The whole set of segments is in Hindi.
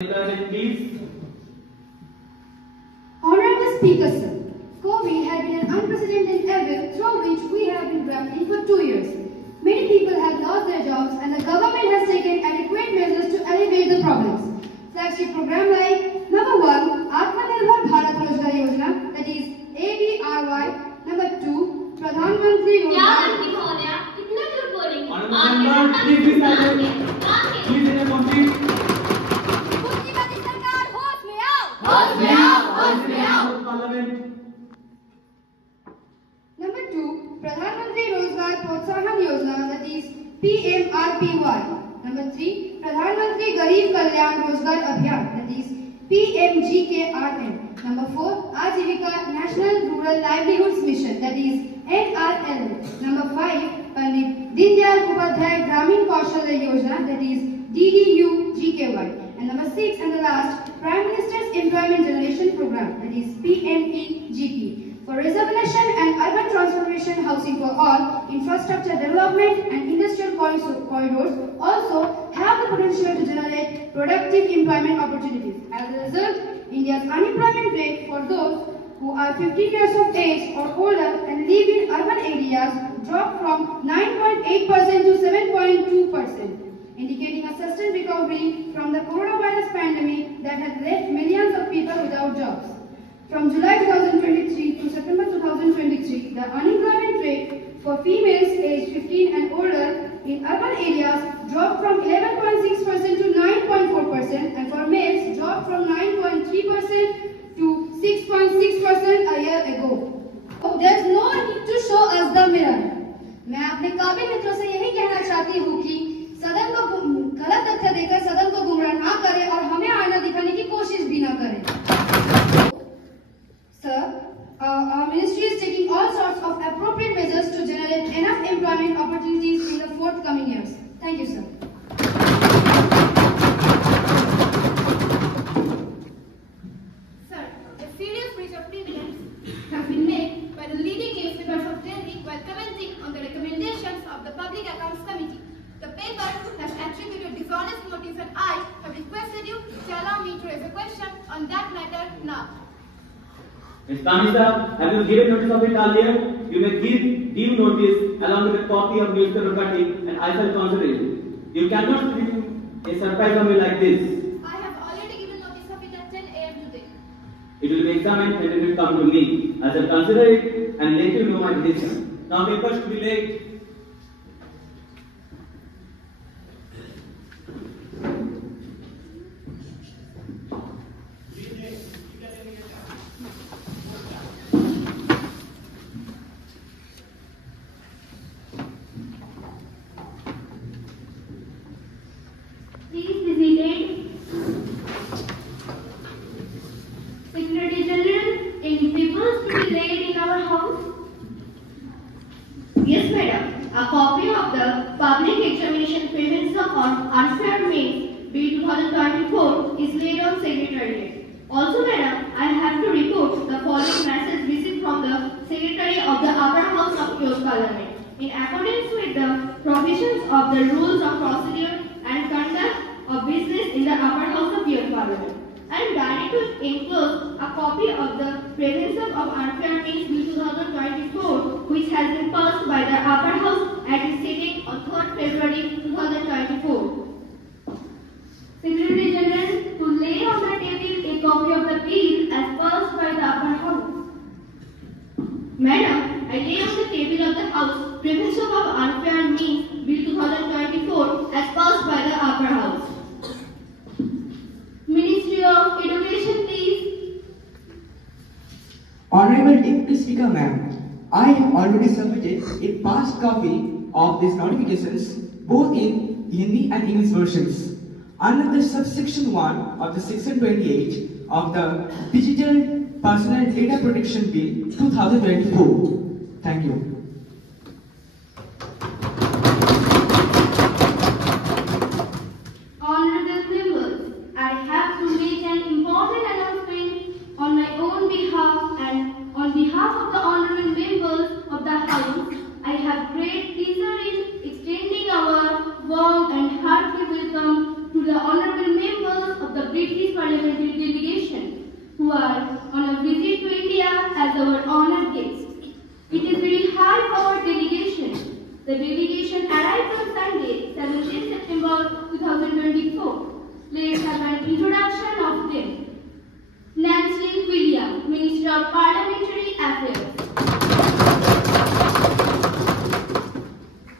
Please. Honorable Speaker, sir, COVID had been an unprecedented event through which we have been grappling for 2 years. Many people have lost their jobs and the government has taken adequate measures to alleviate the problems. Flagship program like number 1, Atmanirbhar Bharat Rozgar Yojana, that is ABRY. Number 2, Pradhan Mantri Rozgar. Number 2, Pradhan Mantri Rozgar Protsahan Yojana, that is PMRPY. Number 3, Pradhan Mantri Garib Kalyan Rozgar Abhiyan, that is PMGKRM. Number 4, Ajivika National Rural Livelihoods Mission, that is NRL. Number 5, Pandit Dindayal Upadhyay Gramin Kaushalya Yojana, that is DDU-GKY. And number 6 and the last, Prime Minister's Employment Generation Program, that is PMEGP. For reservation and urban transformation housing for all, infrastructure development and industrial corridors also have the potential to generate productive employment opportunities. As a result, India's unemployment rate for those who are 15 years of age or older and live in urban areas dropped from 9.8% to 7.2%, indicating a sustained recovery from the coronavirus pandemic that has left millions of people without jobs. From July 2023 to September 2023, the unemployment rate for females aged 15 and older in urban areas dropped from 11.6% to 9.4%, and for males dropped from 9.3% to 6.6% a year ago. There's no need to show us the mirror. मैं अपने काबिल मित्रों से यही कहना चाहती हूँ कि सदन को गलत तथ्य देकर सदन को गुमराह ना करें और हमें आईना दिखाने की कोशिश भी ना करें. Sir, our ministry is taking all sorts of appropriate measures to generate enough employment opportunities in the forthcoming years. Thank you, sir. Sir, a serious breach of privilege has been made by the leading newspapers of Delhi while commenting on the recommendations of the Public Accounts Committee. The paper has attributed dishonest motives, and I have requested you to allow me to raise a question on that matter now. Ms. Kamisa, have you given notice of it earlier? You may give due notice along with a copy of newspaper cutting, and I shall consider it. You cannot bring a surprise on me like this. I have already given notice of it at 10 a.m. today. It will be examined and it will come to me. I shall consider it and let you know my decision. Now papers should be laid. Secretary General, any papers to be laid in our house? Yes, madam. A copy of the Public Examination Prevention on Unfair Means Bill 2024 is laid on Secretariat. Also, madam, I have to report the following message received from the Secretary of the Upper House of your Parliament. In accordance with the provisions of the Rules of Procedure and Conduct of Business in the Upper House of your Parliament, I am directed to enclose a copy of the Prevention of Unfair Means Bill 2024, which has been passed by the Upper House at its sitting on 3rd February 2024. Secretary General, to lay on the table a copy of the bill as passed by the Upper House. Madam, I lay on the table of the House Prevention of Unfair Means Bill 2024 as passed by the Upper House. Ministry of Education, please. Honorable Deputy Speaker, ma'am, I have already submitted a past copy of these notifications both in Hindi and English versions under the subsection 1 of the section 28 of the Digital Personal Data Protection Bill 2024. Thank you. Honorable members, I have to make an important announcement on my own behalf and on behalf of the honorable members of the House. I have great pleasure in extending our warm and heartfelt welcome to the honorable members of the British who are on a visit to India as our honored guests. It is very high for our delegation. The delegation arrived on Sunday, 17 September 2024. Let's have an introduction of them. Nancy William, Minister of Parliamentary Affairs.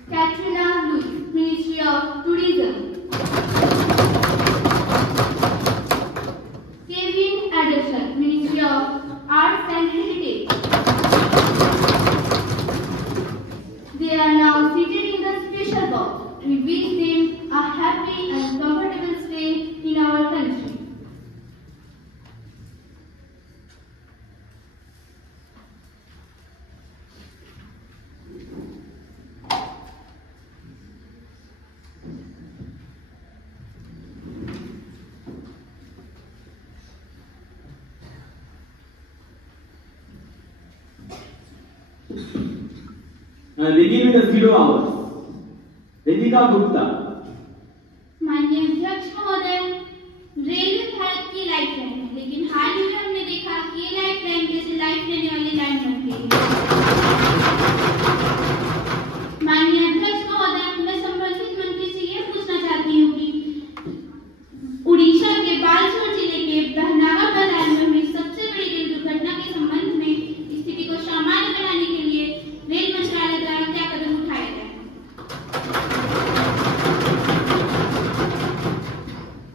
Katrina Louis, Ministry of Tourism. Kevin Addison, Ministry of Arts and Heritage. They are now seated in the special box. We wish them a happy and comfortable stay in our country. Begin with the 0 hours. Ritika Gupta. माननीय अध्यक्ष महोदय, रेलवे भारत की लाइफ लाइन है, लेकिन हाल ही में हमने देखा कि ये लाइफ लाइन जैसे लाइफ लेने वाली लाइन बन गई है। माननीय अध्यक्ष महोदय, मैं संबंधित मंत्री से ये पूछना चाहती हूँ कि उड़ीसा के बालसोर जिले के बहनागा बाजार में हुई सबसे बड़ी रेल दुर्घटना के संबंध में स्थिति को सामान्य बनाने के लिए रेल मंत्रालय द्वारा क्या कदम उठाए गए?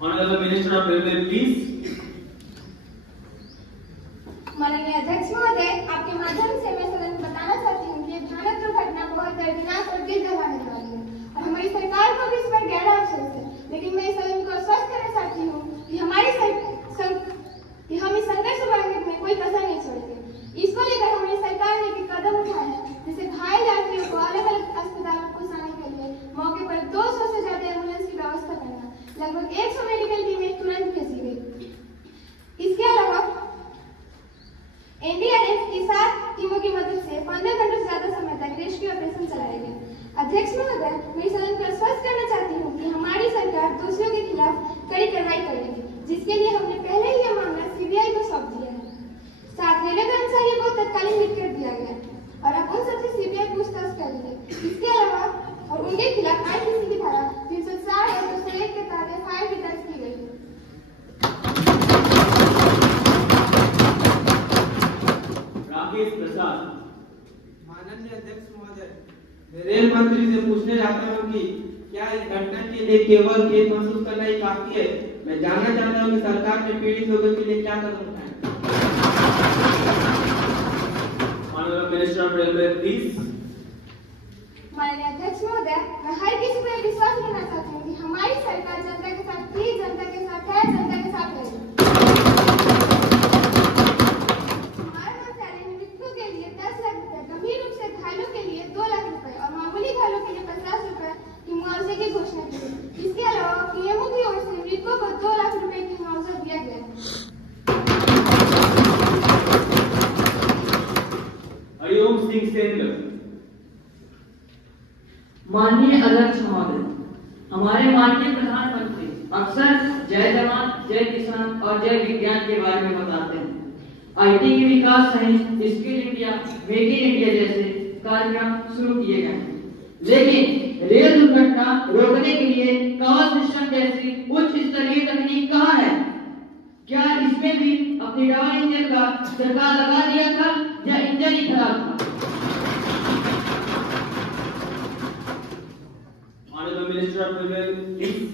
Honorable Minister of Railway, please. माननीय अध्यक्ष महोदय, आपके माध्यम से मैं सदन को बताना चाहती हूँ कि भयानक दुर्घटना बहुत दर्दनाक और दिल दहलाने वाली है और हमारी सरकार को भी इस पर गहरा अफसोस है। लेकिन मैं इस सदन को आश्वस्त करना चाहती हूँ कि हम इस संघर्ष बढ़ाने में कोई कसर नहीं छोड़ेंगे। इसको लेकर हमारी सरकार ने एक कदम उठाया है, जैसे घायल यात्रियों को अलग अलग अस्पतालों को पहुंचाने के लिए मौके पर 200 से ज्यादा एम्बुलेंस की व्यवस्था करना, लगभग 100 मेडिकल टीमें तुरंत भेजी गई। इसके अलावा एनडीआरएफ की 7 टीमों की मदद से 15 घंटों से ज्यादा समय तक रेस्क्यू ऑपरेशन चलाए गए। अध्यक्ष महोदय, मैं सदन को आश्वस्त करना चाहती हूँ कि हमारी सरकार दोषियों के खिलाफ कड़ी कार्रवाई करेगी, जिसके लिए हमने पहले ही यह मामला सीबीआई को सौंप दिया है। 7 रेलवे कर्मचारियों को तत्कालीन नियुक्त कर दिया गया और अब उन सबसे सीबीआई पूछताछ कर रही है। इसके अलावा और उनके खिलाफ आईपीसी की धारा 360 और 201 के तहत एफआईआर भी दर्ज की गई है। राकेश प्रसाद। माननीय अध्यक्ष महोदय, मैं रेल मंत्री से पूछना चाहता हूँ कि क्या इस घटना के लिए केवल खेद महसूस करना ही काफी है? मैं जानना चाहता हूँ कि सरकार ने पीड़ित लोगों के लिए क्या कदम उठाए? Honorable Minister of Railway, please. माननीय अध्यक्ष महोदय, मैं हर किसी को यह विश्वास देना चाहती हूँ कि हमारी सरकार जनता के साथ थी, जनता के साथ है, जनता के साथ रहेगी। हमारा मंत्रालय मृत्यु के लिए 10 लाख रुपए, गंभीर रूप से घायलों के लिए 2 लाख रुपए और मामूली घायलों के लिए 50 रुपए की मुआवजे की घोषणा की है। इसके अलावा पीएमओ की ओर से मृतकों को 2 लाख रुपए की मुआवजा दिया गया है। हरिओम सिंह सेनगर। माननीय अध्यक्ष महोदय, हमारे माननीय प्रधानमंत्री अक्सर जय जवान, जय किसान और जय विज्ञान के बारे में बताते हैं। आईटी के विकास सहित skill India, make in India जैसे कार्यक्रम शुरू किए गए हैं, लेकिन रेल दुर्घटना रोकने के लिए कवच सिस्टम जैसी उच्च स्तरीय तकनीक कहाँ है? क्या इसमें भी अपनी डबल इंजन का सरकार लगा दिया था या इंजन ही खराब था? Honorable Minister of Railway, please.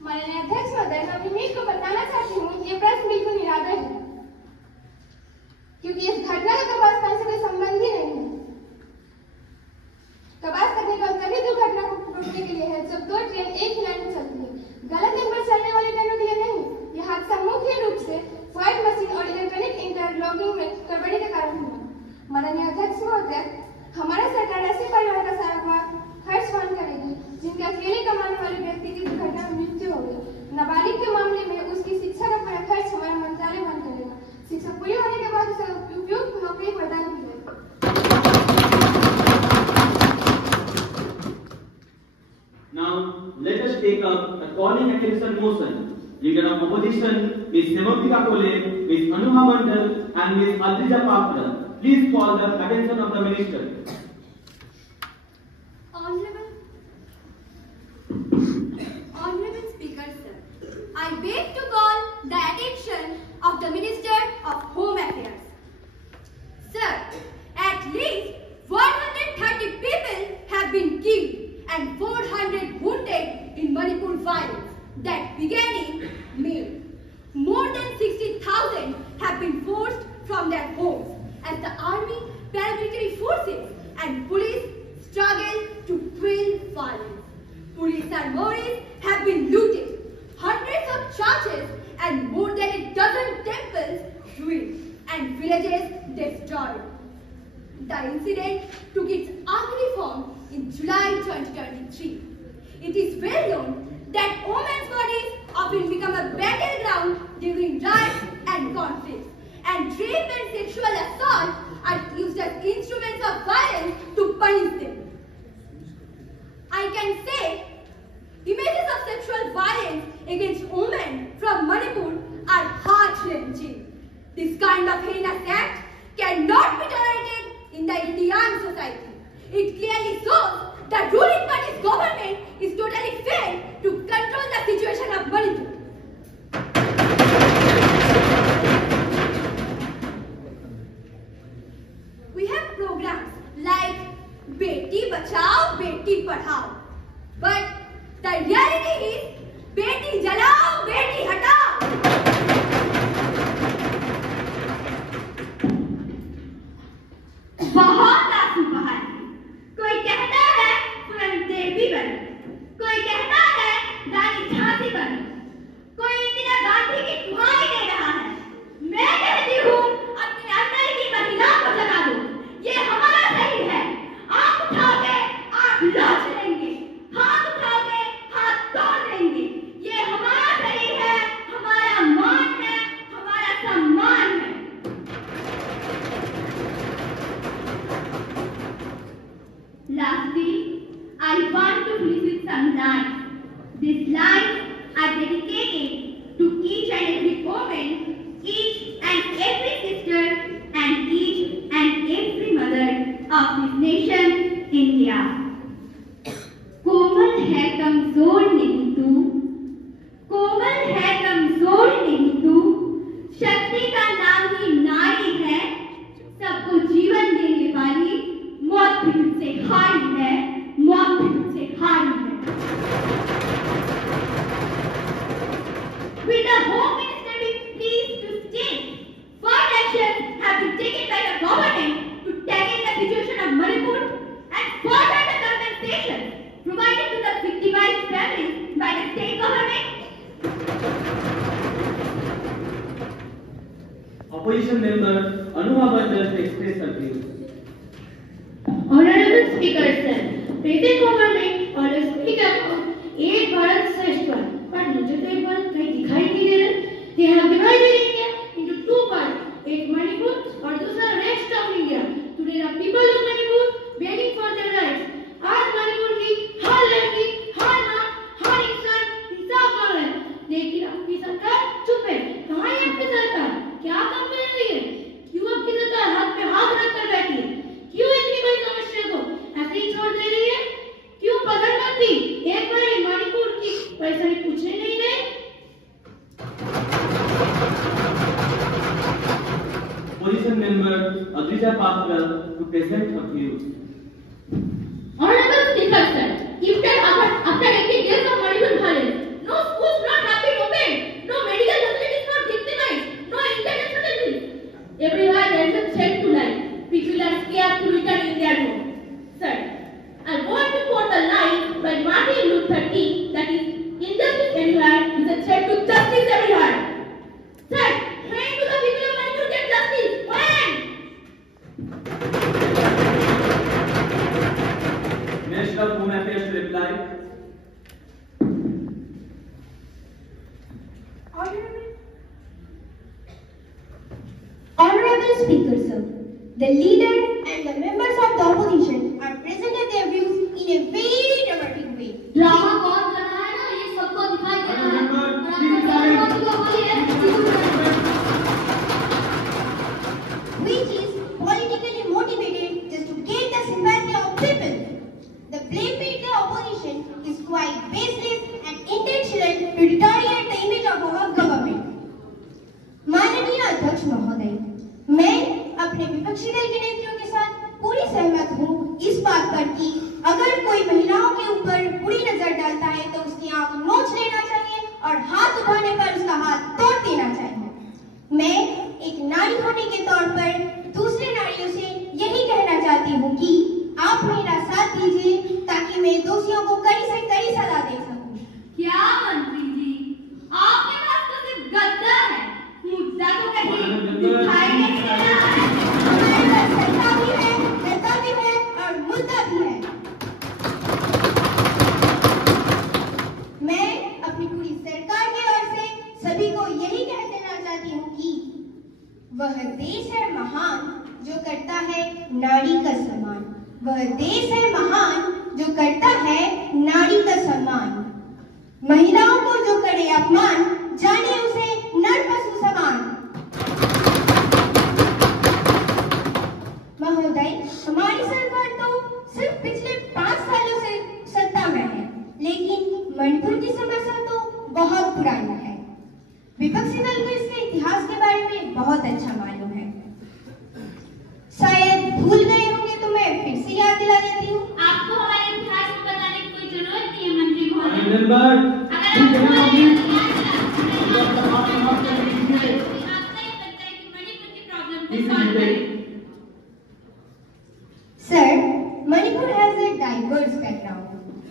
माननीय अध्यक्ष महोदय, मैं अपनी मीट को बताना चाहती हूँ कि ये प्रश्न बिल्कुल निराधार है, क्योंकि इस घटना का तपास करने से कोई संबंध ही नहीं है। तपास करने का तभी दुर्घटना को रोकने के लिए है जब 2 ट्रेन एक ही लाइन में चलती है, गलत लिंक पर चलने वाली ट्रेनों के लिए नहीं। यह हादसा मुख्य रूप से फ्लाइट मशीन और इलेक्ट्रॉनिक इंटरलॉकिंग में गड़बड़ी के कारण हुआ। माननीय अध्यक्ष महोदय, हमारा सरकार ऐसे परिवार का सारा खर्च वहन करेगी जिनके अकेले कमाने वाले व्यक्ति की दुर्घटना में मृत्यु हो गई। नाबालिग के मामले में उसकी शिक्षा का पूरा खर्च हमारा मंत्रालय वहन करेगा। शिक्षा पूरी होने के बाद उसे उपयुक्त नौकरी प्रदान की जाएगी। Now let us take up a calling attention motion Leader of Opposition is Semotika Kole, Ms. Anuha Mandal and Ms. Adrija Patra. Please call the attention of the Minister. Honorable Speaker, sir, I beg to call the attention of the Minister of Home Affairs. Sir, at least 130 people have been killed and 400 wounded in Manipur violence that began in May. More than 60,000 have been forced from their homes as the army, paramilitary forces and police struggle to quell violence. Police armories have been looted, hundreds of churches and more than a dozen temples ruined and villages destroyed. The incident took its ugly form in July 2023. It is well known that women's bodies often become a battleground during riots and conflicts, and rape and sexual assault are used as instruments of violence to punish them. I can say images of sexual violence against women from Manipur are heart-wrenching. This kind of heinous act cannot be tolerated in the Indian society. It clearly shows that ruling party's government is totally failed to control the situation of Manipur. We have programs like Beti Bachao, Beti Padhao. But the reality is Beti Jalao, Beti Hatao. बहुत आंसू बहाए। कोई कहता है पूरन देवी बने, कोई कहता है रानी झांसी बने, कोई इंदिरा गांधी की दुहाई दे रहा है। मैं कहती हूँ अपने अंदर की महिला को जगा दो, ये हमारा शरीर है। आंख उठाओगे आंख लौट लेंगे, हाथ उठाओगे हाथ तोड़ लेंगे। ये हमारा शरीर है, हमारा मान है, हमारा सम्मान है। Lastly, I want to finish with some lines. These lines are dedicated to each and every woman, each and every sister, and each and every mother of this nation, India. कोमल है कमजोर नहीं तू, कोमल है कमजोर नहीं तू, शक्ति का नाम ही नारी है, सबको जीवन देने वाली, मौत भी तुझसे हारी है, मौत भी तुझसे हारी है। Will the Home Minister be pleased to state what actions have been taken by the government to tackle the situation of Manipur and further the compensation provided to the victimized families by the state government? Opposition member Anuha Mandal to express her views. Honorable Speaker, sir, present government always speak about एक भारत श्रेष्ठ भारत, पर मुझे तो एक भारत कहीं दिखाई नहीं दे रहा। They have divided India into two parts, एक मणिपुर और दूसरा rest of India. Today the people of Manipur begging for their rights. आज मणिपुर की हर लड़की, हर माँ, हर इंसान इंसाफ मांग रहा है, लेकिन आपकी सरकार चुप है। कहाँ है आपकी सरकार? क्या काम कर रही है? क्यों आपकी सरकार हाथ पे हाथ रख कर बैठी है? क्यों इतनी बड़ी समस्या को ऐसे ही छोड़ दे रही है? क्यों प्रधानमंत्री एक बार मणिपुर की परेशानी पूछने नहीं गए? Opposition member Adrija Patra to present her views. Honorable Speaker, sir, even after 80 days of Manipur violence, no schools not have been opened, no medical facilities not victimized, no internet facilities. Everywhere there is a threat to life. People are scared to return in their home. Sir, I want to quote a line by Martin Luther King that is, injustice anywhere is a threat to justice everywhere. Sir, when do the people of Manipur get justice? When? Minister of Home Affairs to reply. Honorable Speaker, sir, the leader and the members of the opposition are presented their views in a very dramatic way. Drama कौन कर रहा है ना, ये सबको दिखाई दे रहा है। विपक्षी दल के नेताओं के साथ पूरी सहमत हूँ इस बात पर कि अगर कोई महिलाओं के ऊपर बुरी नजर डालता है तो उसकी आंख नोच लेना चाहिए और हाथ उठाने पर उसका हाथ तोड़ देना चाहिए। मैं एक नारी होने के तौर पर दूसरे नारियों से यही कहना चाहती हूँ कि आप मेरा साथ दीजिए ताकि मैं दोषियों को कड़ी से कड़ी सजा दे सकूं। क्या मंत्री जी, आपके पास तो सिर्फ गद्दा है, मुद्दा तो कहीं दिखाई नहीं दे रहा है। हमारे पास सत्ता भी है, गद्दा भी है और मुद्दा भी है। मैं अपनी पूरी सरकार की ओर से सभी को यही कह देना चाहती हूँ कि वह देश है महान जो करता है नारी का सम्मान। वह देश है महान जो करता है नारी का सम्मान। महिलाओं को जो करे अपमान, जाने उसे नर पशु समान। महोदय, हमारी सरकार तो सिर्फ पिछले 5 सालों से सत्ता में है, लेकिन मणिपुर की समस्या तो बहुत पुरानी है। विपक्षी दल को इसके इतिहास के बारे में बहुत अच्छा मालूम है। शायद भूल गए होंगे तो मैं फिर से याद दिला देती हूँ। आपको हमारे इतिहास को बताने की कोई जरूरत नहीं है मंत्री महोदय। Sir, Manipur has a diverse background.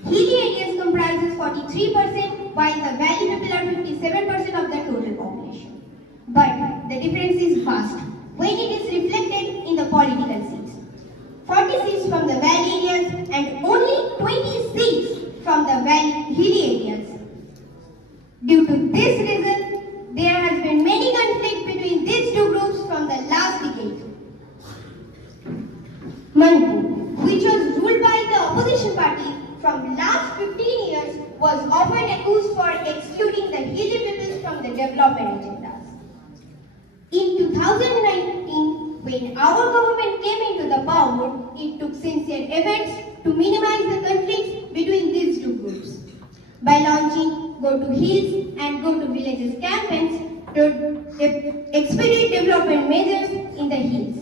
Hilly areas comprises 43%, while the valley people are 57% of the total population. But the difference is vast when it is reflected in the political seats. 40 seats from the valley areas and only 20 seats from the hilly areas. Due to this reason, there has been many conflict between these two groups from the last decade. Manipur, which was ruled by the opposition party from last 15 years, was often accused for excluding the hilly peoples from the development agendas. In 2019, when our government came into the power, it took sincere efforts to minimize the conflicts between these two groups by launching Go to Hills and Go to Villages campaigns to expedite development measures in the hills.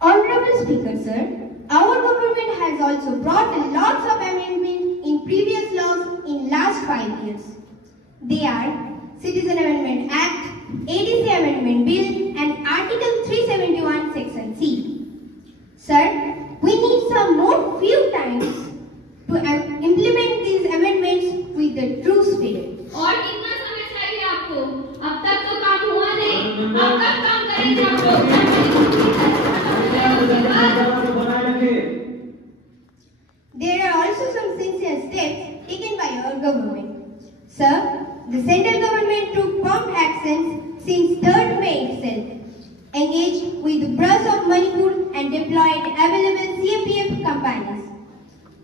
Honorable Speaker, sir, our government has also brought lots of amendments in previous laws in last 5 years. They are Citizen Amendment Act, ADC Amendment Bill and Article 371 Section C. Sir, we need some more few times to implement these amendments with the true spirit. और कितना समय चाहिए आपको? अब तक तो काम हुआ नहीं, अब तक काम करेंगे आपको। There are also some sincere steps taken by our government. Sir, the central government took prompt actions since 3rd May itself, engaged with the Brass of Manipur and deployed available CAPF companies.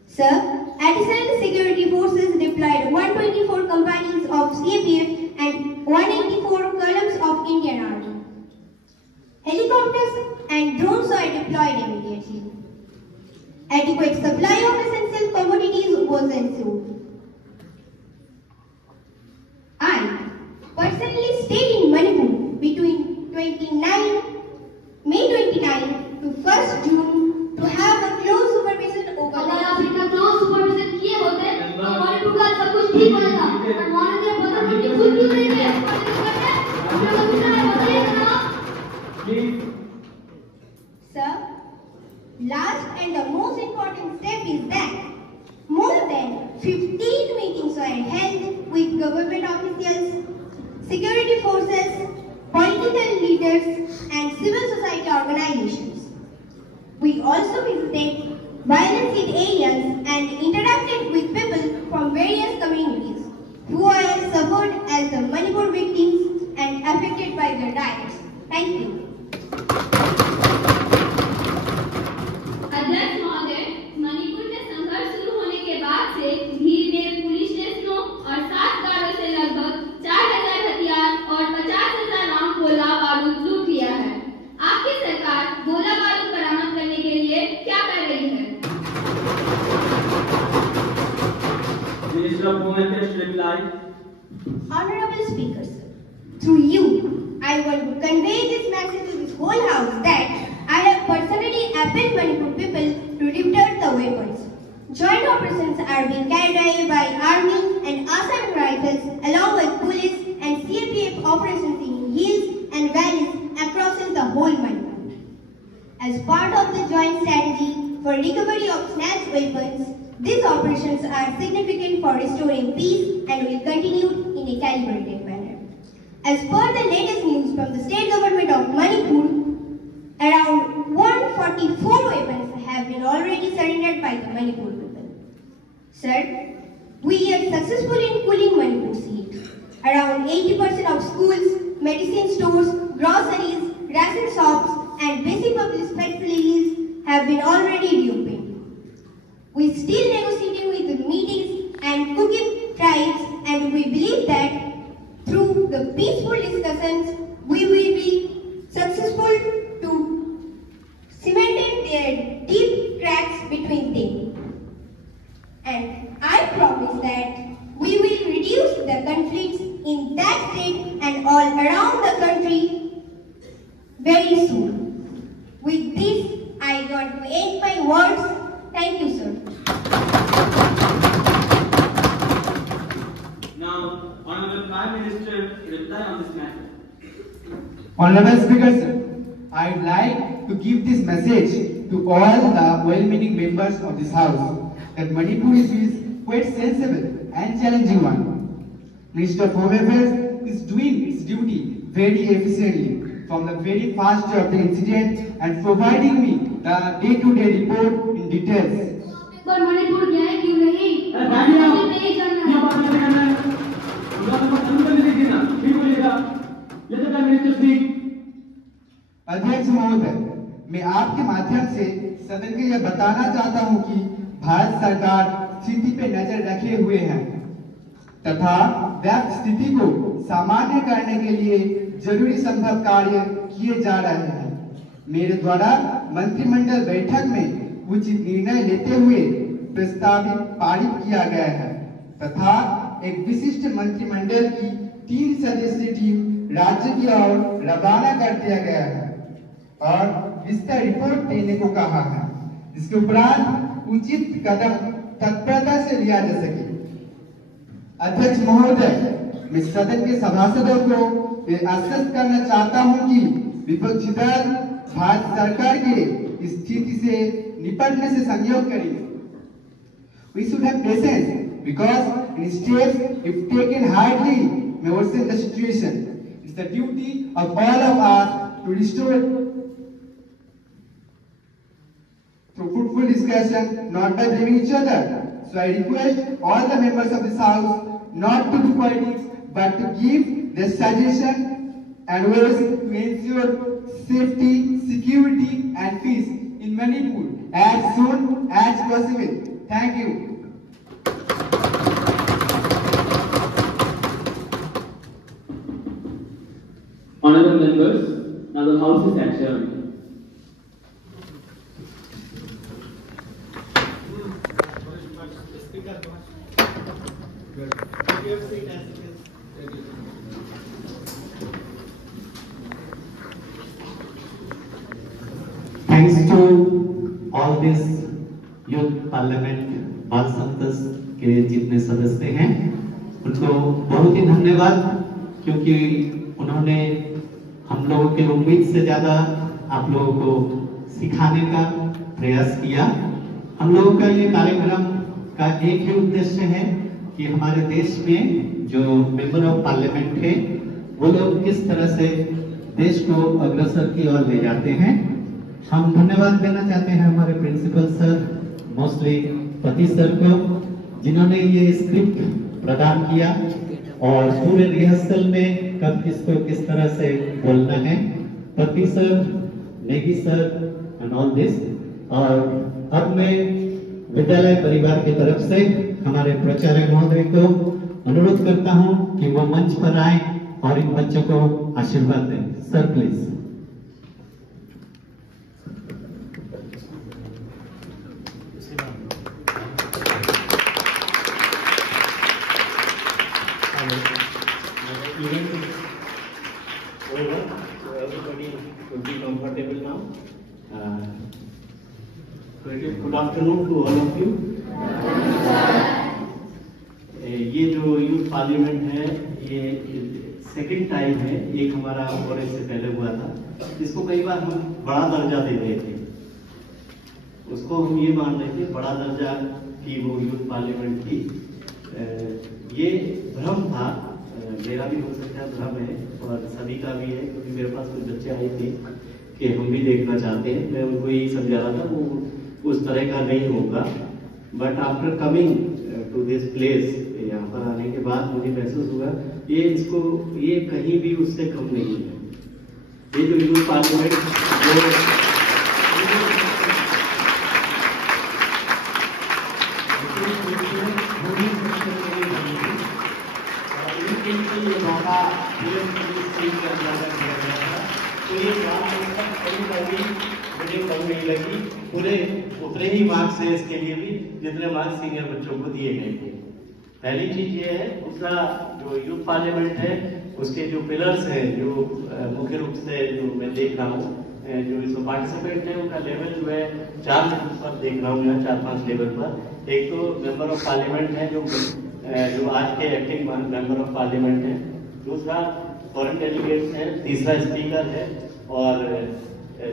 Sir, additional security forces deployed 124 companies of CAPF and 184 columns of Indian Army. Helicopters and drones are deployed immediately. Adequate supply of essential commodities was ensured. I personally stayed in Manipur between May 29 to 1st June to have a close supervision over अगर आप इतना close supervision किए होते तो मणिपुर का सब कुछ ठीक होता था। और माननीय प्रधानमंत्री खुद क्यों नहीं थे? Sir, last and the most important step is that more than 15 meetings were held with government officials, security forces, political leaders and civil society organizations. We also visited violence-hit areas and interacted with people from various communities who are suffered as the Manipur victims and affected by the riots. Thank you. अध्यक्ष महोदय, मणिपुर में संघर्ष शुरू होने के बाद से भीड़ ने पुलिस स्टेशनों और 7 गाड़ियों से लगभग 4000 हथियार और 50,000 राउंड गोला बारूद लूट लिया है। आपकी सरकार गोला बारूद बरामद करने के लिए क्या कर रही है? Minister of Home Affairs reply. Honorable Speaker, sir, Through you, I want to convey this message to this whole house that I have personally appealed Manipur people to return the weapons. Joint operations are being carried out by Army and Assam Rifles along with police and CAPF operations in hills and valleys across the whole Manipur. As part of the joint strategy for recovery of snatched weapons, these operations are significant for restoring peace and will continue in a calibrated manner. As per the latest news from the state government of Manipur, around 144 weapons have been already surrendered by the Manipur people. Sir, we are successful in cooling Manipur's heat. Around 80% of schools, medicine stores, groceries, ration shops, and basic public facilities have been already reopened. We still negotiating with the meetings and cooking tribes, and we believe that through the peaceful discussions, we will be successful to cement their deep cracks between them. And I promise that we will reduce the conflicts in that state and all around the country very soon. With this, I want to end my words. Thank you, sir. Now, Honorable Prime Minister, reply on this matter. Honorable Speaker, sir, I would like to give this message to all the well-meaning members of this House that Manipur is quite sensible and challenging one. Minister of Home Affairs is doing its duty very efficiently from the very first day of the incident and providing me the day-to-day report in details. पर मणिपुर गया है क्यों नहीं? नहीं जानना है। अध्यक्ष महोदय, मैं आपके माध्यम से सदन को यह बताना चाहता हूं कि भारत सरकार स्थिति पे नजर रखे हुए है तथा व्याप्त स्थिति को सामान्य करने के लिए जरूरी संभव कार्य किए जा रहे हैं। मेरे द्वारा मंत्रिमंडल बैठक में उचित निर्णय लेते हुए प्रस्तावित पारित किया गया है तथा एक विशिष्ट मंत्रिमंडल की 3 सदस्यीय टीम राज्य की ओर रवाना कर दिया गया है और विस्तृत रिपोर्ट देने को कहा है। इसके उपरांत उचित कदम तत्परता से लिया जा सके। अध्यक्ष महोदय, मैं सदन के सभासदों को आश्वस्त करना चाहता हूं कि विपक्षी दल भारत सरकार के इस स्थिति से निपटने से सहयोग करेंगे। We should have patience because in steps if taken hardly may worsen the situation. It's the duty of all of us to restore through fruitful discussion, not by blaming each other. So I request all the members of this House not to do politics but to give their suggestion and ways to ensure safety, security and peace in Manipur as soon as possible. Thank you. Honorable members, now the House is adjourned. Thanks to all this youth parliament बाल संसद के जितने सदस्य हैं उनको बहुत ही धन्यवाद, क्योंकि उन्होंने हम लोगों के उम्मीद से ज्यादा आप लोगों को सिखाने का प्रयास किया। हम लोगों का ये कार्यक्रम का एक ही उद्देश्य है कि हमारे देश में जो मेंबर ऑफ पार्लियामेंट है वो लोग किस तरह से देश को अग्रसर की ओर ले जाते हैं। हम धन्यवाद देना चाहते हैं हमारे प्रिंसिपल सर, मोस्टली पति सर को, जिन्होंने ये स्क्रिप्ट प्रदान किया और पूरे रिहर्सल में कब किसको किस तरह से बोलना है, पति sir, Negi sir and all this. और अब मैं विद्यालय परिवार की तरफ से हमारे प्राचार्य महोदय को अनुरोध करता हूं कि वो मंच पर आए और इन बच्चों को आशीर्वाद दें। Sir please. Good afternoon to all of you. ये जो यूथ पार्लियामेंट है ये सेकंड टाइम है, एक हमारा और इससे पहले हुआ था। इसको कई बार हम बड़ा दर्जा दे रहे थे, उसको हम ये मान रहे थे बड़ा दर्जा की वो यूथ पार्लियामेंट थी। ये भ्रम था, मेरा भी हो सकता है भ्रम है और सभी का भी है, क्योंकि मेरे पास कुछ बच्चे आए थे कि हम भी देखना चाहते हैं। मैं उनको यही समझा रहा था वो उस तरह का नहीं होगा। But after coming to this place, यहाँ पर आने के बाद मुझे महसूस हुआ ये कहीं भी उससे कम नहीं है। ये जो यूथ पार्लियामेंट मुझे कम नहीं लगी, पूरे उतने ही मार्क्स है इसके लिए भी जितने मार्क्स सीनियर बच्चों को दिए गए थे। पहली चीज ये है। दूसरा, जो यूथ पार्लियामेंट है उसके जो पिलर्स हैं, जो मुख्य रूप से जो मैं देख रहा हूँ, जो इसमें पार्टिसिपेंट है उनका लेवल जो है 4 लेवल पर देख रहा हूँ, यहाँ 4-5 लेवल पर। एक तो मेंबर ऑफ पार्लियामेंट है जो आज के एक्टिंग मेंबर ऑफ पार्लियामेंट है। दूसरा फॉरेन डेलीगेट्स है। तीसरा स्पीकर है। और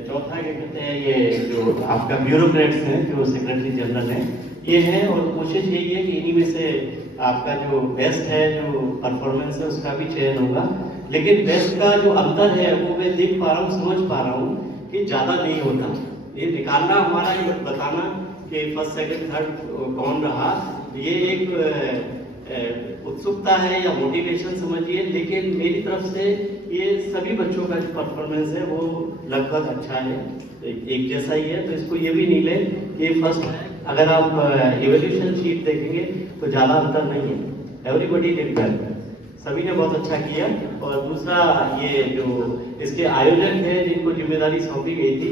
चौथा क्या कहते हैं, ये जो आपका ब्यूरोक्रेट्स हैं जो सेक्रेटरी जनरल हैं, ये है। और कोशिश यही है कि इन्हीं में से आपका जो बेस्ट है, जो परफॉर्मेंस है, उसका भी चयन होगा। लेकिन बेस्ट का जो अंतर है वो मैं देख पा रहा हूँ, समझ पा रहा हूँ कि ज्यादा नहीं होता। ये निकालना हमारा, ये बताना कि फर्स्ट सेकंड थर्ड कौन रहा, ये एक उत्सुकता है या मोटिवेशन समझिए। लेकिन मेरी तरफ से ये सभी बच्चों का जो परफॉर्मेंस है वो लगभग अच्छा है, एक जैसा ही है। तो इसको ये भी नहीं ले कि फर्स्ट है। अगर आप इवोल्यूशन शीट देखेंगे तो ज्यादा अंतर नहीं है। एवरीबॉडी डिड वेल, सभी ने बहुत अच्छा किया। और दूसरा, ये जो इसके आयोजक हैं जिनको जिम्मेदारी सौंपी गई थी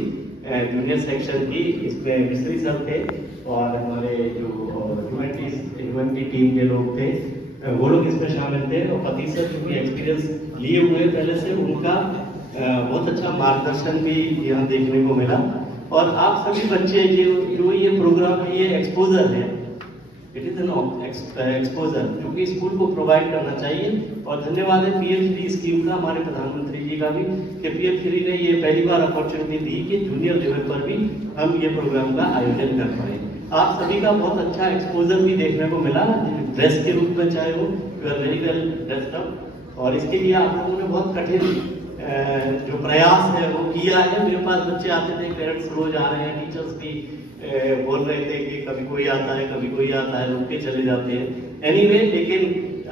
जूनियर सेक्शन की, इसमें मिस्त्री सर थे और हमारे जो ह्यूमैनिटी टीम के लोग थे, वो लोग इसमें शामिल थे। और पति सर क्योंकि एक्सपीरियंस लिए हुए पहले से, उनका बहुत अच्छा मार्गदर्शन भी यहाँ देखने को मिला। और आप सभी बच्चे जो ये प्रोग्राम है, ये एक्सपोजर है, इट इज एन एक्सपोजर जो कि स्कूल को प्रोवाइड करना चाहिए। और धन्यवाद है PF3 स्कीम का, हमारे प्रधानमंत्री जी का भी, कि PF3 ने ये पहली बार अपॉर्चुनिटी दी कि जूनियर लेवल पर भी हम ये प्रोग्राम का आयोजन कर पाए। आप सभी का बहुत अच्छा एक्सपोजर भी देखने को मिला, ड्रेस के रूप में, चाहे वो वेरी वेल ड्रेस्ड अप। और इसके लिए आप लोगों ने बहुत कठिन जो प्रयास है वो किया है। मेरे पास बच्चे आते थे, पेरेंट्स रोज आ रहे हैं, टीचर्स भी बोल रहे थे कि कभी कोई आता है, कभी कोई आता है, रुक के चले जाते हैं। एनीवे, लेकिन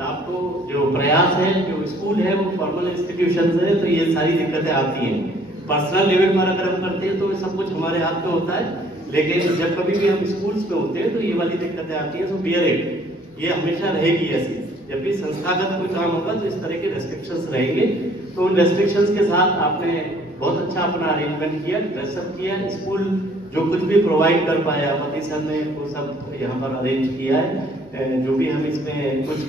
आपको जो प्रयास है, जो स्कूल है वो फॉर्मल इंस्टीट्यूशन है, तो ये सारी दिक्कतें आती हैं। पर्सनल लेवल पर अगर हम करते हैं तो सब कुछ हमारे हाथ में होता है, लेकिन जब कभी भी हम स्कूल्स में होते हैं तो ये वाली दिक्कतें आती है। सो बियर इट, ये हमेशा रहेगी ऐसी। जब भी संस्थागत कोई काम होगा तो इस तरह के रेस्ट्रिक्शंस रहेंगे। तो उन रेस्ट्रिक्शंस के साथ आपने बहुत अच्छा अपना अरेंजमेंट किया, ड्रेसअप किया। स्कूल जो कुछ भी प्रोवाइड कर पाया, पति सर ने वो सब यहाँ पर अरेंज किया है। जो भी हम इसमें कुछ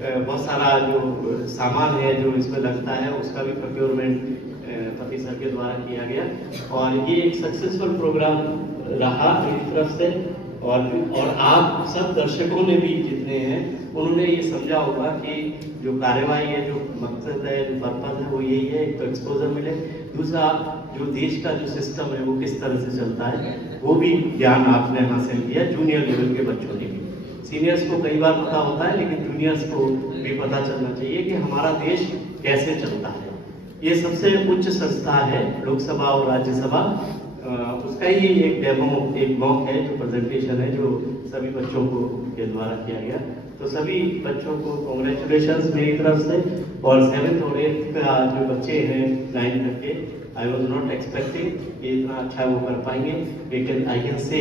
बहुत सारा जो सामान है जो इसमें लगता है, उसका भी प्रोक्योरमेंट पति सर के द्वारा किया गया। और ये एक सक्सेसफुल प्रोग्राम रहा मेरी तरफ से। और आप सब दर्शकों ने भी जितने हैं, उन्होंने ये समझा होगा कि जो कार्यवाही है, जो मकसद है, जो पर्पज है, वो यही है, एक तो एक्सपोजर मिले। दूसरा, जो देश का जो सिस्टम है वो किस तरह से चलता है, वो भी ज्ञान आपने हासिल किया। जूनियर लेवल के बच्चों ने भी, सीनियर्स को कई बार पता होता है, लेकिन जूनियर्स को भी पता चलना चाहिए कि हमारा देश कैसे चलता है। ये सबसे उच्च संस्था है, लोकसभा और राज्यसभा, उसका ही एक डेमो, एक मॉक है, जो प्रेजेंटेशन है, जो सभी बच्चों को के द्वारा किया गया। तो सभी बच्चों को कांग्रेचुलेशंस मेरी तरफ से। और 7th और 8th का जो बच्चे हैं 9 तक के, आई वॉज नॉट एक्सपेक्टिंग कि इतना अच्छा वो कर पाएंगे, लेकिन I can say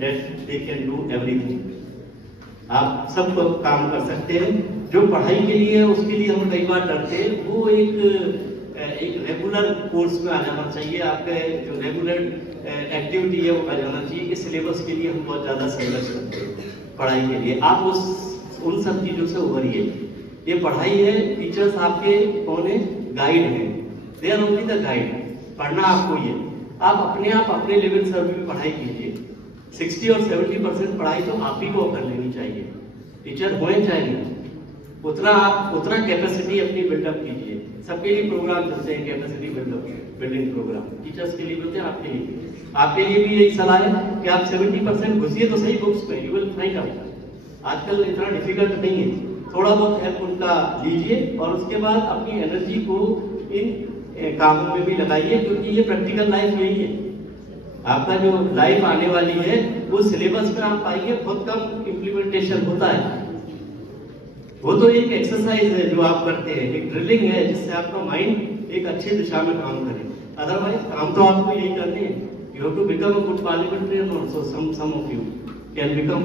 that they can do everything. आप सब काम कर सकते हैं। जो पढ़ाई के लिए है उसके लिए हम कई बार डरते हैं, वो एक रेगुलर कोर्स में आ जाना चाहिए। आपके जो रेगुलर एक्टिविटी है वो आ जाना चाहिए कि सिलेबस के लिए हम बहुत ज्यादा संघर्ष करते हैं पढ़ाई के लिए। आप उन सब चीजों से उभरिए। ये पढ़ाई है, टीचर्स आपके कौन है, गाइड है, they are only the guide. पढ़ना आपको ये, आप अपने लेवल से भी पढ़ाई कीजिए। 60 और 70% पढ़ाई तो आप ही को कर लेनी चाहिए, टीचर होने चाहिए। उतना कैपेसिटी अपनी बिल्डअप कीजिए। सबके लिए प्रोग्राम चलते हैं, कैपेसिटी बिल्डिंग प्रोग्राम, टीचर्स के लिए भी होते हैं, आपके लिए भी यही सलाह है कि आप 70% घुसिए तो सही बुक्स में, यू विल फाइंड आउट। आजकल इतना डिफिकल्ट नहीं है, थोड़ा बहुत हेल्प उनका लीजिए और उसके बाद अपनी एनर्जी को इन कामों में भी लगाइए, क्योंकि ये प्रैक्टिकल लाइफ यही है। आपका जो लाइफ आने वाली है वो सिलेबस में आप पाएंगे बहुत कम इम्प्लीमेंटेशन होता है। वो तो एक एक्सरसाइज है जो आप करते हैं, एक ड्रिलिंग है जिससे आपका माइंड एक अच्छी दिशा में काम करे। अदरवाइज काम तो आपको यही करने हैं। You have to become a good parliamentarian also. Some of you can become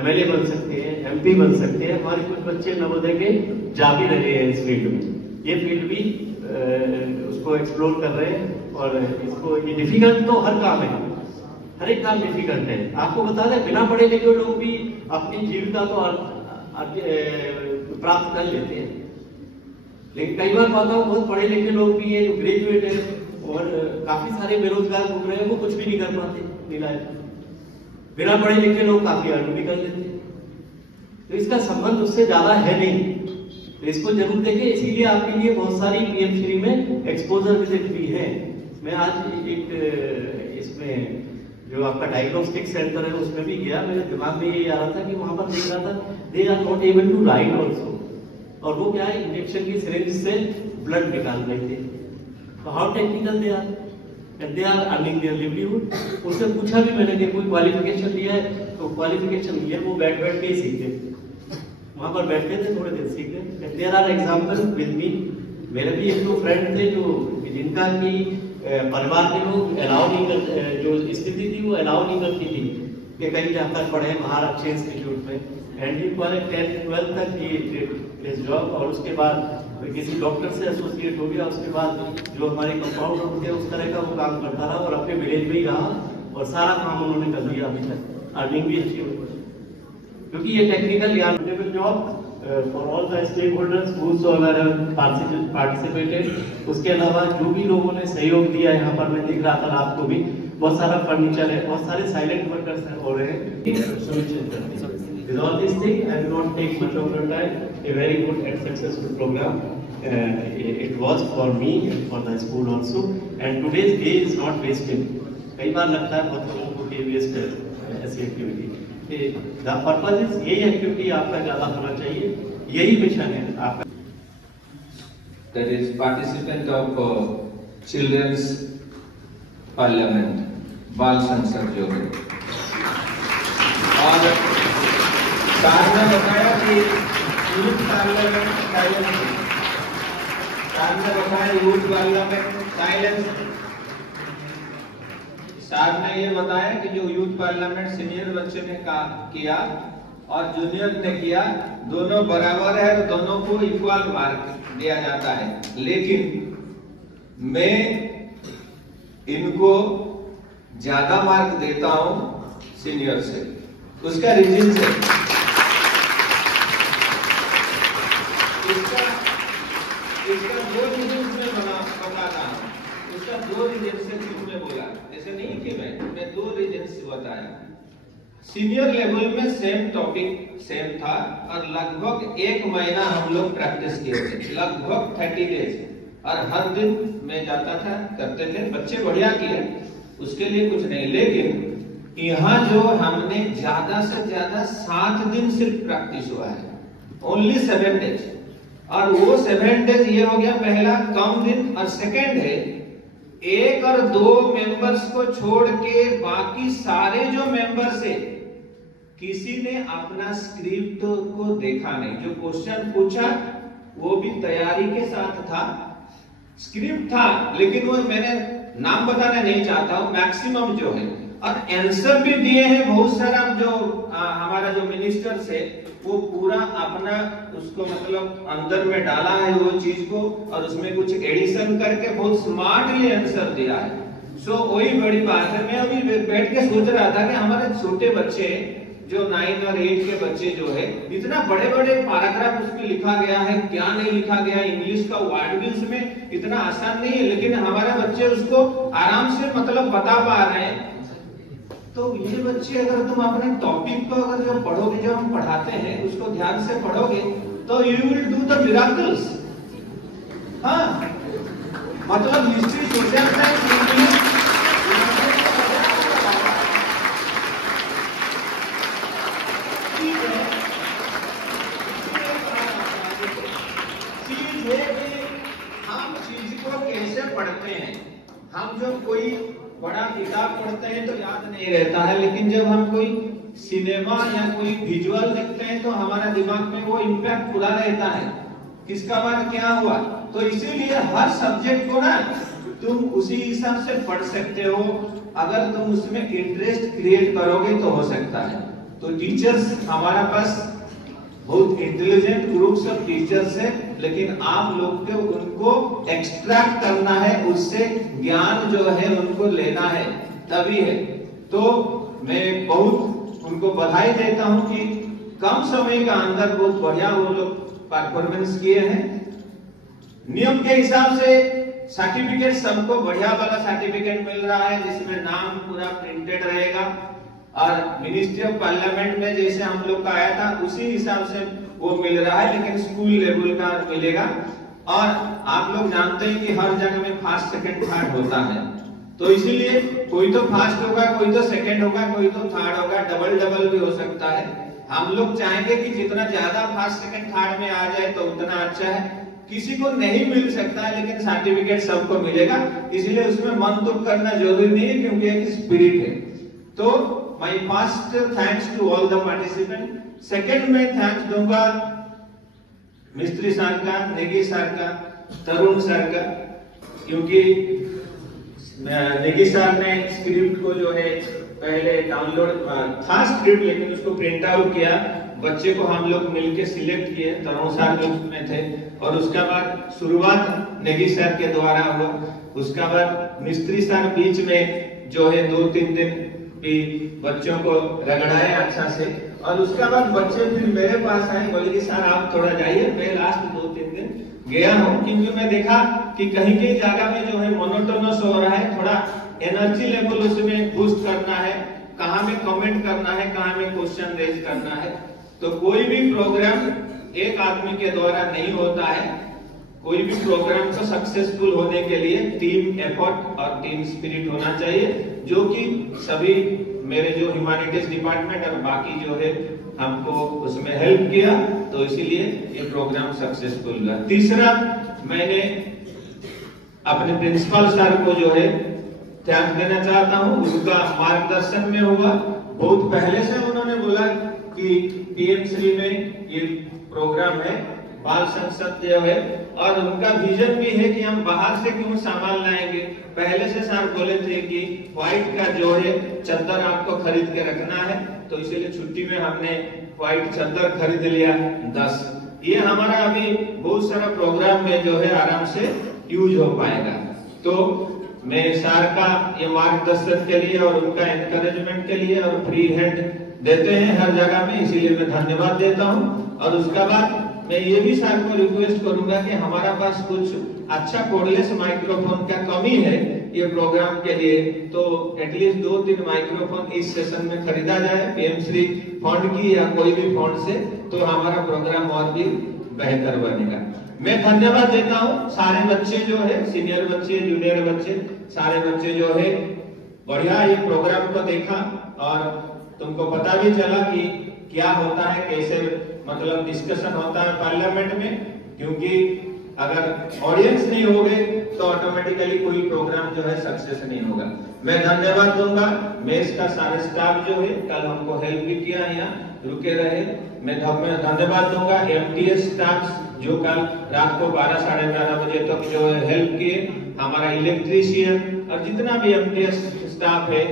MLA बन सकते हैं, एमपी बन सकते हैं। हमारे कुछ बच्चे नवोदय के जा भी रहे हैं इस फील्ड में, ये फील्ड भी उसको एक्सप्लोर कर रहे हैं। और इसको ये डिफिकल्ट तो हर काम है, हर एक काम डिफिकल्ट है। आपको बता दें बिना पढ़े लिखे लोग भी अपनी जीविका को प्राप्त कर लेते हैं, लेकिन कई बार पाता हूँ बहुत पढ़े लिखे लोग भी हैं जो ग्रेजुएट हैं और काफी सारे बेरोजगार घूम रहे हैं, वो कुछ भी नहीं कर पाते लाइफ। बिना पढ़े लिखे लोग काफी अर्न भी कर लेते हैं, तो इसका संबंध उससे ज्यादा है नहीं, तो इसको जरूर देखें। इसीलिए आपके लिए बहुत सारी पीएम3 में एक्सपोजर विजिट भी है। मैं आज एक इसमें जो आपका डायग्नोस्टिक सेंटर है उसमें भी गया, मेरे दिमाग में ये आ रहा था कि वहां पर देख रहा था they are not able to write also, और वो क्या है इंजेक्शन की सिरिंज से ब्लड निकाल रहे थे। तो how technical they are and they are earning their livelihood. उससे पूछा भी मैंने कि कोई क्वालिफिकेशन लिया है, तो क्वालिफिकेशन लिया, वो बैठ के ही सीखते, वहां पर बैठते थे, थोड़े दिन सीखते। There are example with me. मेरे भी एक दो फ्रेंड थे जो जिनका की परिवार के लोग अलाउ नहीं करते, जो स्थिति थी वो अलाउ नहीं करती थी कि कहीं जाकर पढ़े बाहर अच्छे इंस्टीट्यूट में, एंड 10-12 तक ये जॉब, और उसके बाद किसी डॉक्टर से एसोसिएट हो गया, उसके बाद जो हमारे कंपाउंडर होते हैं उस तरह का वो काम करता रहा और अपने विलेज में ही रहा और सारा काम उन्होंने कर लिया अभी तक, अर्निंग भी अच्छी हुई, क्योंकि ये टेक्निकल या job for all the stakeholders participated. उसके अलावा जो भी लोगों ने सहयोग दिया, यहाँ पर मैं दिख रहा था आपको भी बहुत सारा फर्नीचर है, बहुत सारे साइलेंट वर्कर्स हो रहे हैं। With all these things, I will not take much of your time. A very good and successful program. It was for me and for the school also. And today's day is not wasted. कई बार लगता है बहुत लोगों को कि वेस्ट है ऐसी एक्टिविटी। The purpose is यही एक्टिविटी आपका ज्यादा होना चाहिए, यही मिशन है आपका। That is participant of children's parliament, बाल संसद जो है। और साहब ने बताया कि यूथ पार्लियामेंट साइलेंस, साहब ने बताया यूथ पार्लियामेंट साइलेंस। साहब ने ये बताया कि जो यूथ पार्लियामेंट सीनियर बच्चे ने किया और जूनियर ने किया, दोनों बराबर है और दोनों को इक्वल मार्क दिया जाता है, लेकिन मैं इनको ज्यादा मार्क देता हूं सीनियर से। उसका रीजन से इसका दो रीजन में बताता हूं। उसका दो रीजन से क्यों बोला, ऐसे नहीं कि मैं दो रीजन से बताया। सीनियर लेवल में सेम टॉपिक सेम था और लगभग 1 महीना हम लोग प्रैक्टिस किए थे, लगभग 30 डेज, और हर दिन मैं जाता था, करते थे, बच्चे बढ़िया किए, उसके लिए कुछ नहीं। लेकिन यहाँ जो हमने ज्यादा से ज्यादा 7 दिन सिर्फ प्रैक्टिस हुआ है, ओनली 7 डेज, और वो 7 डेज ये हो गया पहला कम दिन, और सेकेंड है 1 और 2 मेंबर्स को छोड़ के बाकी सारे जो मेंबर्स है किसी ने अपना स्क्रिप्ट को देखा नहीं। जो क्वेश्चन पूछा वो भी तैयारी के साथ था, स्क्रिप्ट था, लेकिन वो मैंने नाम बताना नहीं चाहता हूं, मैक्सिमम जो है, और आंसर भी दिए हैं बहुत सारा। जो हमारा जो मिनिस्टर से वो पूरा अपना उसको मतलब अंदर में डाला है वो चीज को, और उसमें कुछ एडिशन करके बहुत स्मार्टली आंसर दिया है। सो वही बड़ी बात है। मैं अभी बैठ के सोच रहा था कि हमारे छोटे बच्चे जो 9 और 8 के बच्चे जो है, इतना बड़े बड़े पैराग्राफ उसमें लिखा गया है, क्या नहीं लिखा गया, इंग्लिश का वर्ड भी उसमें इतना आसान नहीं है, लेकिन हमारे बच्चे उसको आराम से मतलब बता पा रहे हैं। तो ये बच्चे अगर तुम अपने टॉपिक को अगर जो पढ़ोगे, जो हम पढ़ाते हैं उसको ध्यान से पढ़ोगे तो you will do the miracles. हाँ, मतलब हिस्ट्री, सोशल साइंस, हम चीज को कैसे पढ़ते हैं। हम जब कोई बड़ा किताब पढ़ते हैं तो याद नहीं रहता है, लेकिन जब हम कोई सिनेमा या कोई विजुअल देखते हैं तो हमारा दिमाग में वो इम्पैक्ट पूरा रहता है, किसका बाद क्या हुआ। तो इसीलिए हर सब्जेक्ट को ना तुम उसी हिसाब से पढ़ सकते हो, अगर तुम उसमें इंटरेस्ट क्रिएट करोगे तो हो सकता है। तो टीचर्स, हमारा पास बहुत इंटेलिजेंट ग्रुप्स ऑफ टीचर्स है, लेकिन आप लोग को उनको एक्सट्रैक्ट करना है, उससे ज्ञान जो है उनको लेना है, तभी है। तो मैं बहुत उनको बधाई देता हूं कि कम समय का अंदर बहुत बढ़िया वो लोग परफॉर्मेंस किए हैं। नियम के हिसाब से सर्टिफिकेट सबको बढ़िया वाला सर्टिफिकेट मिल रहा है, जिसमें नाम पूरा प्रिंटेड रहेगा, और मिनिस्ट्री ऑफ पार्लियामेंट में जैसे हम लोग का आया था उसी हिसाब से वो मिल रहा है, लेकिन स्कूल लेवल का मिलेगा। और आप लोग जानते हैं कि हर जगह में फर्स्ट, सेकंड, थर्ड होता है, तो इसीलिए कोई तो फर्स्ट होगा, कोई तो सेकंड होगा, कोई तो थर्ड होगा, डबल डबल भी हो सकता है। हम लोग चाहेंगे कि जितना ज्यादा फर्स्ट, सेकंड, थर्ड में आ जाए तो उतना अच्छा है। किसी को नहीं मिल सकता है, लेकिन सर्टिफिकेट सबको मिलेगा, इसलिए उसमें मन दुख करना जरूरी नहीं है, क्योंकि एक स्पिरिट है। तो my first thanks to all the participant. Second में थैंक्स दूंगा मिस्त्री सर का, नेगी सर का, तरुण सर का, क्योंकि नेगी सर ने स्क्रिप्ट को जो है पहले डाउनलोड था स्क्रिप्ट, लेकिन उसको प्रिंट आउट किया, बच्चे को हम लोग मिलके सिलेक्ट किए, तरुण सर भी उसमें थे, और उसका बाद शुरुआत नेगी सर के द्वारा हुआ। उसका बाद मिस्त्री सर बीच में जो है 2-3 दिन भी बच्चों को रगड़ाए अच्छा से, और उसके बाद बच्चे फिर मेरे पास आए, बोले कि सर आप थोड़ा जाइए। मैं लास्ट 2-3 दिन गया हूँ, क्योंकि मैं देखा कि कहीं कहीं जगह में जो है मोनोटोनस हो रहा है, थोड़ा एनर्जी लेवल उसमें बूस्ट करना है, कहाँ में कमेंट करना है, कहाँ में क्वेश्चन रेज करना है। तो कोई भी प्रोग्राम एक आदमी के द्वारा नहीं होता है, कोई भी प्रोग्राम को सक्सेसफुल होने के लिए टीम एफर्ट और टीम स्पिरिट होना चाहिए, जो कि सभी मेरे जो ह्यूमैनिटीज डिपार्टमेंट और बाकी जो है हमको उसमें हेल्प किया, तो इसीलिए ये प्रोग्राम सक्सेसफुल हुआ। तीसरा, मैंने अपने प्रिंसिपल सर को जो है थैंक्स देना चाहता हूँ, उनका मार्गदर्शन में हुआ। बहुत पहले से उन्होंने बोला कि पीएम श्री में ये प्रोग्राम है, बाल संसद जो है, और उनका विजन भी है कि हम बाहर से क्यों सामान लाएंगे। पहले से सर बोले थे कि व्हाइट का जो है चद्दर आपको खरीद के रखना है, तो इसीलिए छुट्टी में हमने व्हाइट चद्दर खरीद लिया 10। ये हमारा अभी बहुत सारा प्रोग्राम में जो है आराम से यूज हो पाएगा। तो मैं सर का ये मार्गदर्शन के लिए और उनका एनकरेजमेंट के लिए और फ्री हैंड देते हैं हर जगह में, इसीलिए मैं धन्यवाद देता हूँ। और उसके बाद मैं ये भी सर को रिक्वेस्ट करूंगा कि हमारा पास कुछ अच्छा कोर्डलेस माइक्रोफोन का कमी है ये प्रोग्राम के लिए, तो एटलीस्ट 2-3 माइक्रोफोन इस सेशन में खरीदा जाए पीएम श्री फंड की या कोई भी फंड से, तो हमारा प्रोग्राम और भी बेहतर बनेगा। मैं धन्यवाद देता हूँ सारे बच्चे जो है, सीनियर बच्चे, जूनियर बच्चे, सारे बच्चे जो है बढ़िया ये प्रोग्राम को देखा, और तुमको पता भी चला कि क्या होता है, कैसे मतलब डिस्कशन होता है पार्लियामेंट में, क्योंकि अगर ऑडियंस नहीं होगे तो ऑटोमेटिकली कोई प्रोग्राम जो है सक्सेस नहीं होगा। मैं धन्यवाद दूंगा मेस का सारे स्टाफ जो है, कल हमको हेल्प भी किया, यहाँ रुके रहे। मैं धन्यवाद दूंगा एमटीएस स्टाफ जो कल रात को 12-साढ़े 11 बजे तक जो है हेल्प किए, हमारा इलेक्ट्रीशियन और जितना भी एमटीएस स्टाफ है,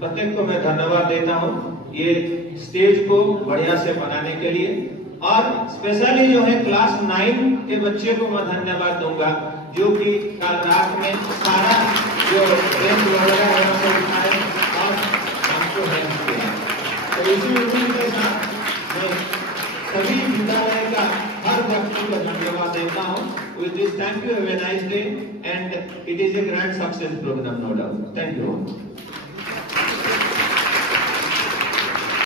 प्रत्येक को मैं धन्यवाद देता हूँ ये स्टेज को बढ़िया से बनाने के लिए। और स्पेशली जो है क्लास 9 के बच्चे को मैं धन्यवाद दूंगा, जो कि कल रात में सारा जो रेंट वगैरह है उसे उठाए और हमको हेल्प किया। तो इसी उम्मीद के साथ मैं सभी विद्यालय का हर व्यक्ति को धन्यवाद देता हूँ। With this, thank you, have a nice day, and it is a grand success program, no doubt. Thank you.